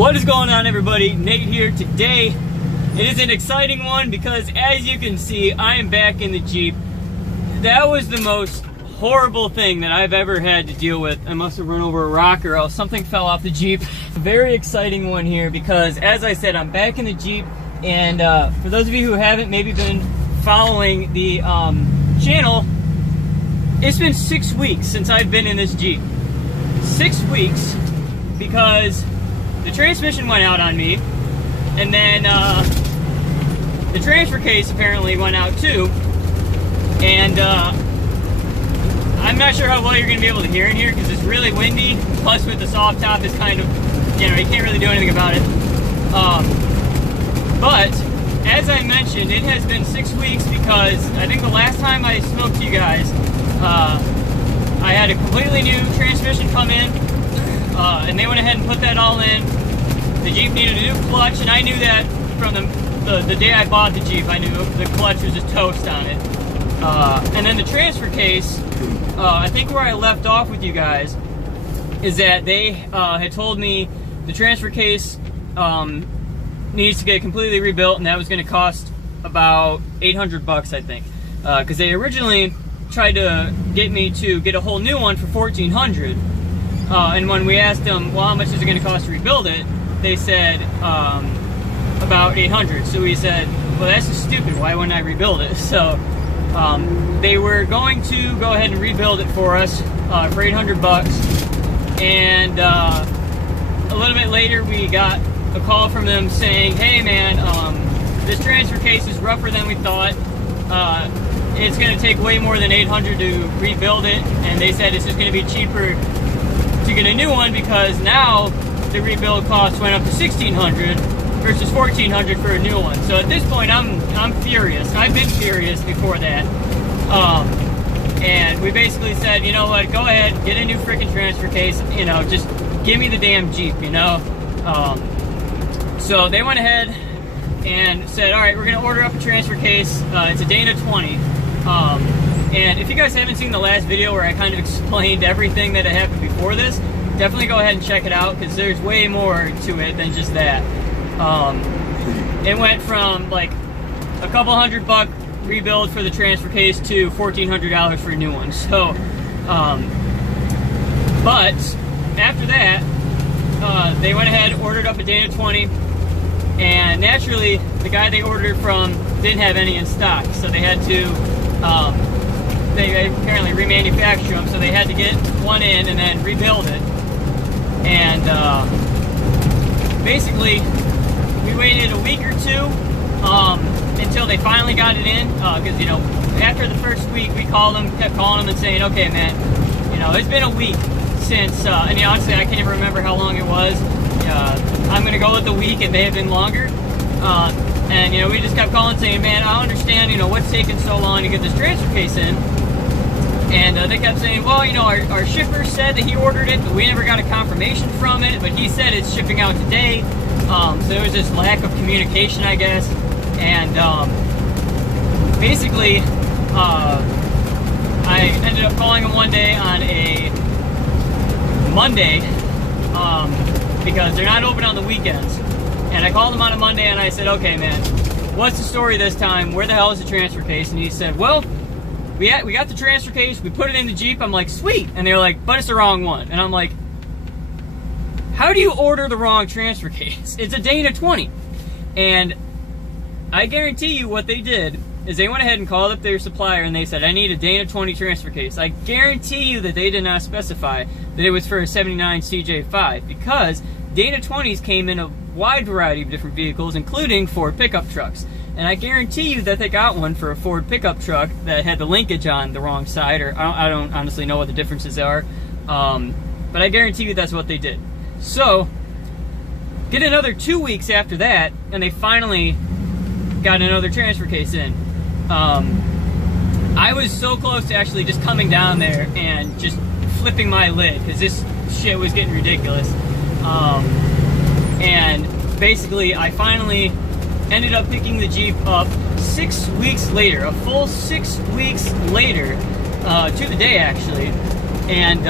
What is going on, everybody? Nate here. Today it is an exciting one because, as you can see, I am back in the Jeep. That was the most horrible thing that I've ever had to deal with. I must have run over a rock or else something fell off the Jeep. Very exciting one here because, as I said, I'm back in the Jeep, and for those of you who haven't maybe been following the channel, it's been 6 weeks since I've been in this Jeep. 6 weeks because the transmission went out on me, and then the transfer case apparently went out too, and I'm not sure how well you're going to be able to hear in here because it's really windy, plus with the soft top is kind of, you know, you can't really do anything about it. But as I mentioned, it has been 6 weeks because I think the last time I spoke to you guys, I had a completely new transmission come in, and they went ahead and put that all in. The Jeep needed a new clutch, and I knew that from the day I bought the Jeep. I knew the clutch was just toast on it. And then the transfer case, I think where I left off with you guys is that they had told me the transfer case needs to get completely rebuilt, and that was going to cost about $800, I think, because they originally tried to get me to get a whole new one for $1,400, and when we asked them, well, how much is it going to cost to rebuild it, they said about $800. So we said, well, that's just stupid, why wouldn't I rebuild it? So they were going to go ahead and rebuild it for us for $800, and a little bit later we got a call from them saying, hey man, this transfer case is rougher than we thought. It's going to take way more than $800 to rebuild it, and they said it's just going to be cheaper to get a new one because now the rebuild cost went up to $1,600 versus $1,400 for a new one. So at this point, I'm furious. I've been furious before that, and we basically said, you know what, go ahead, get a new freaking transfer case. You know, just give me the damn Jeep. You know. So they went ahead and said, all right, we're going to order up a transfer case. It's a Dana 20. And if you guys haven't seen the last video where I kind of explained everything that had happened before this, definitely go ahead and check it out because there's way more to it than just that. It went from like a couple $100 rebuild for the transfer case to $1,400 for a new one. So, but after that, they went ahead and ordered up a Dana 20, and naturally the guy they ordered from didn't have any in stock, so they had to they apparently remanufacture them, so they had to get one in and then rebuild it. And basically we waited a week or two until they finally got it in, because you know, after the first week we called them, kept calling them and saying, okay man, you know, it's been a week since, and you know, honestly I can't even remember how long it was. I'm gonna go with the week. It may have been longer, and you know, we just kept calling saying, man, I understand, you know, what's taking so long to get this transfer case in. And they kept saying, well, you know, our shipper said that he ordered it, but we never got a confirmation from it, but he said it's shipping out today. So there was this lack of communication, I guess. And basically I ended up calling him one day on a Monday, because they're not open on the weekends. And I called him on a Monday and I said, okay man, what's the story this time? Where the hell is the transfer case? And he said, well, we got the transfer case, we put it in the Jeep. I'm like, sweet. And they're like, but it's the wrong one. And I'm like, how do you order the wrong transfer case? It's a Dana 20. And I guarantee you what they did is they went ahead and called up their supplier and they said, I need a Dana 20 transfer case. I guarantee you that they did not specify that it was for a 79 CJ5, because Dana 20s came in a wide variety of different vehicles, including Ford pickup trucks. And I guarantee you that they got one for a Ford pickup truck that had the linkage on the wrong side, or I don't honestly know what the differences are, but I guarantee you that's what they did. So, get another 2 weeks after that, and they finally got another transfer case in. I was so close to actually just coming down there and just flipping my lid, because this shit was getting ridiculous. And basically, I finally ended up picking the Jeep up 6 weeks later, a full 6 weeks later, to the day actually, and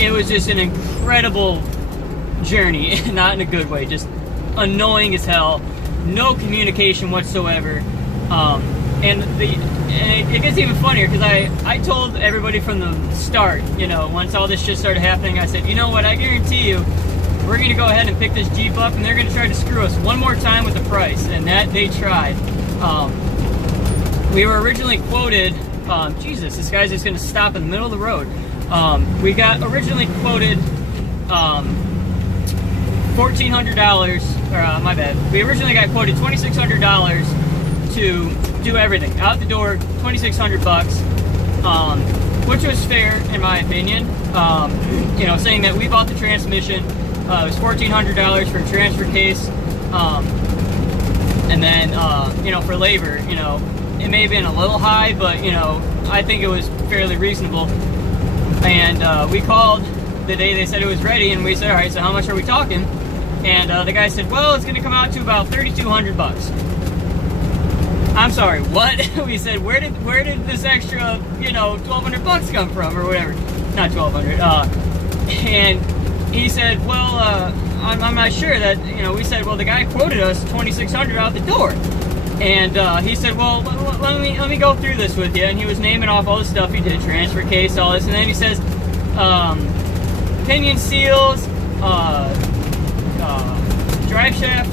it was just an incredible journey, not in a good way, just annoying as hell, no communication whatsoever. And it gets even funnier because I told everybody from the start, you know, once all this shit started happening, I said, you know what, I guarantee you, we're going to go ahead and pick this Jeep up and they're going to try to screw us one more time with the price. And that they tried. We were originally quoted, Jesus, this guy's just going to stop in the middle of the road. We got originally quoted $1,400, or my bad. We originally got quoted $2,600 to do everything. Out the door, $2,600, which was fair in my opinion. You know, saying that we bought the transmission, it was $1,400 for a transfer case, and then, you know, for labor, you know, it may have been a little high, but, you know, I think it was fairly reasonable. And we called the day they said it was ready, and we said, all right, so how much are we talking? And the guy said, well, it's going to come out to about $3,200. I'm sorry, what? We said, where did this extra, you know, $1,200 come from, or whatever? Not $1,200. And he said, well, I'm not sure. That, you know, we said, well, the guy quoted us $2,600 out the door. And he said, well, let me go through this with you. And he was naming off all the stuff he did, transfer case, all this. And then he says, pinion seals, drive shaft.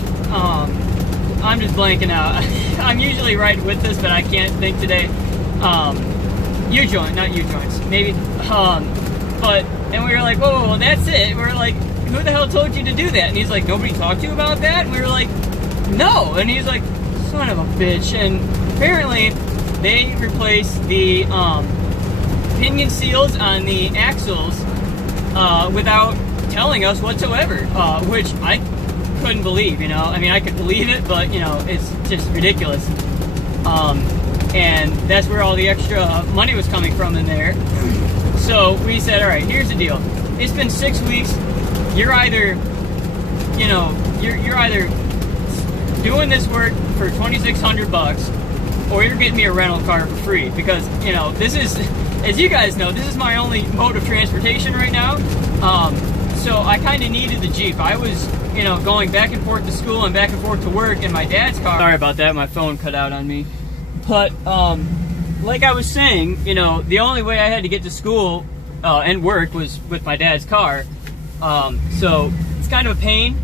I'm just blanking out. I'm usually right with this, but I can't think today. U-joint, not U-joints, maybe. And we were like, whoa, that's it. We were like, who the hell told you to do that? And he's like, nobody talked to you about that? And we were like, no. And he's like, son of a bitch. And apparently they replaced the pinion seals on the axles without telling us whatsoever, which I couldn't believe, you know. I mean, I could believe it, but, you know, it's just ridiculous. And that's where all the extra money was coming from in there. So we said, all right, here's the deal. It's been 6 weeks. You're either, you know, you're either doing this work for $2,600, or you're getting me a rental car for free. Because, you know, this is, as you guys know, this is my only mode of transportation right now. So I kind of needed the Jeep. I was, you know, going back and forth to school and back and forth to work in my dad's car. Sorry about that, my phone cut out on me. But, like I was saying, you know, the only way I had to get to school and work was with my dad's car. So it's kind of a pain.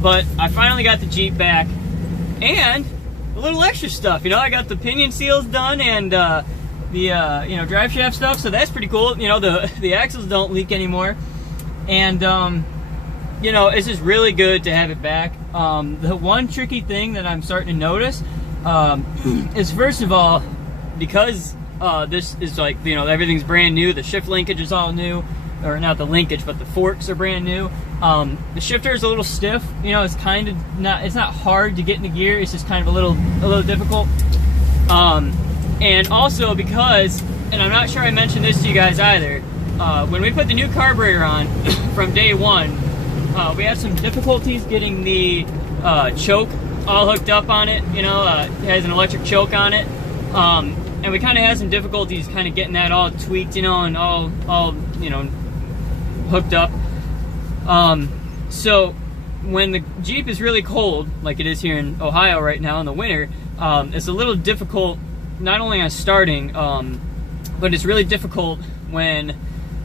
But I finally got the Jeep back, and a little extra stuff. You know, I got the pinion seals done and the you know, drive shaft stuff. So that's pretty cool. You know, the axles don't leak anymore, and you know, it's just really good to have it back. The one tricky thing that I'm starting to notice is, first of all, because this is like, you know, everything's brand new, the shift linkage is all new, or not the linkage, but the forks are brand new. The shifter is a little stiff, you know, it's kind of not, it's not hard to get into gear, it's just kind of a little difficult. And also because, and I'm not sure I mentioned this to you guys either, when we put the new carburetor on from day one, we had some difficulties getting the choke all hooked up on it. You know, it has an electric choke on it, and we kind of had some difficulties kind of getting that all tweaked, you know, and all you know, hooked up. So when the Jeep is really cold, like it is here in Ohio right now in the winter, it's a little difficult, not only on starting, but it's really difficult when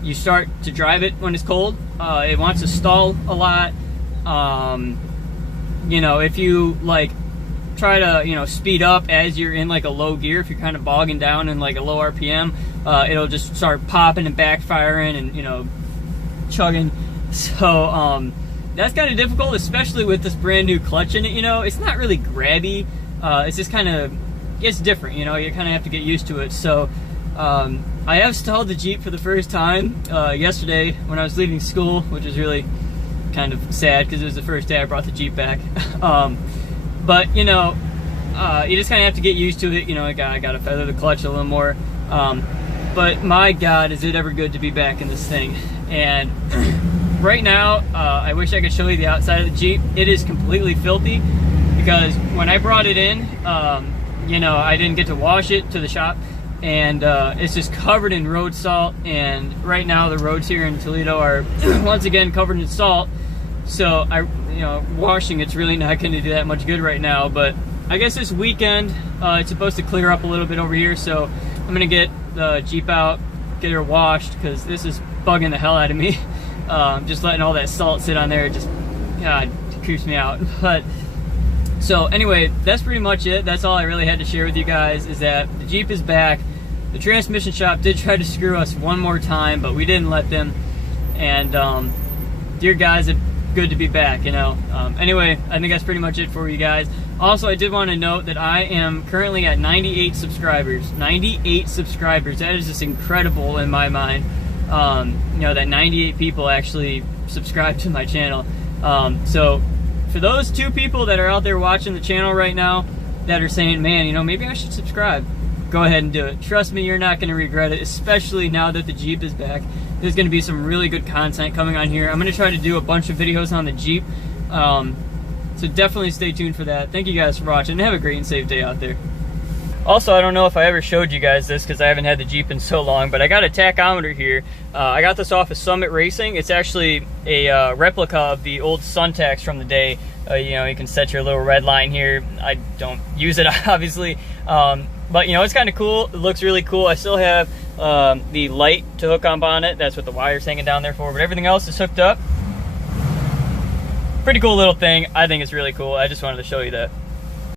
you start to drive it when it's cold. It wants to stall a lot. You know, if you like try to, you know, speed up as you're in like a low gear, if you're kind of bogging down in like a low RPM, it'll just start popping and backfiring and, you know, chugging. So that's kind of difficult, especially with this brand new clutch in it. You know, it's not really grabby. It's just kind of, it's different, you know, you kind of have to get used to it. So I have stalled the Jeep for the first time yesterday when I was leaving school, which is really kind of sad because it was the first day I brought the Jeep back. But, you know, you just kind of have to get used to it. You know, I got to feather the clutch a little more. But my God, is it ever good to be back in this thing. And right now, I wish I could show you the outside of the Jeep. It is completely filthy because when I brought it in, you know, I didn't get to wash it to the shop. and it's just covered in road salt. And right now the roads here in Toledo are once again covered in salt, so washing it's really not going to do that much good right now. But I guess this weekend it's supposed to clear up a little bit over here, so I'm gonna get the Jeep out, get her washed, because this is bugging the hell out of me. Just letting all that salt sit on there, just, God, it creeps me out. But so anyway, that's pretty much it. That's all I really had to share with you guys, is that the Jeep is back. The transmission shop did try to screw us one more time, but we didn't let them. And dear guys, it's good to be back, you know. Anyway, I think that's pretty much it for you guys. Also, I did want to note that I am currently at 98 subscribers. 98 subscribers. That is just incredible in my mind. You know, that 98 people actually subscribe to my channel. So for those 2 people that are out there watching the channel right now that are saying, man, you know, maybe I should subscribe, go ahead and do it. Trust me, you're not going to regret it, especially now that the Jeep is back. There's going to be some really good content coming on here. I'm going to try to do a bunch of videos on the Jeep. So definitely stay tuned for that. Thank you guys for watching, and have a great and safe day out there. Also, I don't know if I ever showed you guys this because I haven't had the Jeep in so long, but I got a tachometer here. I got this off of Summit Racing. It's actually a replica of the old Suntax from the day. You know, you can set your little red line here. I don't use it, obviously. But, you know, it's kind of cool. It looks really cool. I still have the light to hook up on it. That's what the wire's hanging down there for, but everything else is hooked up. Pretty cool little thing. I think it's really cool. I just wanted to show you that.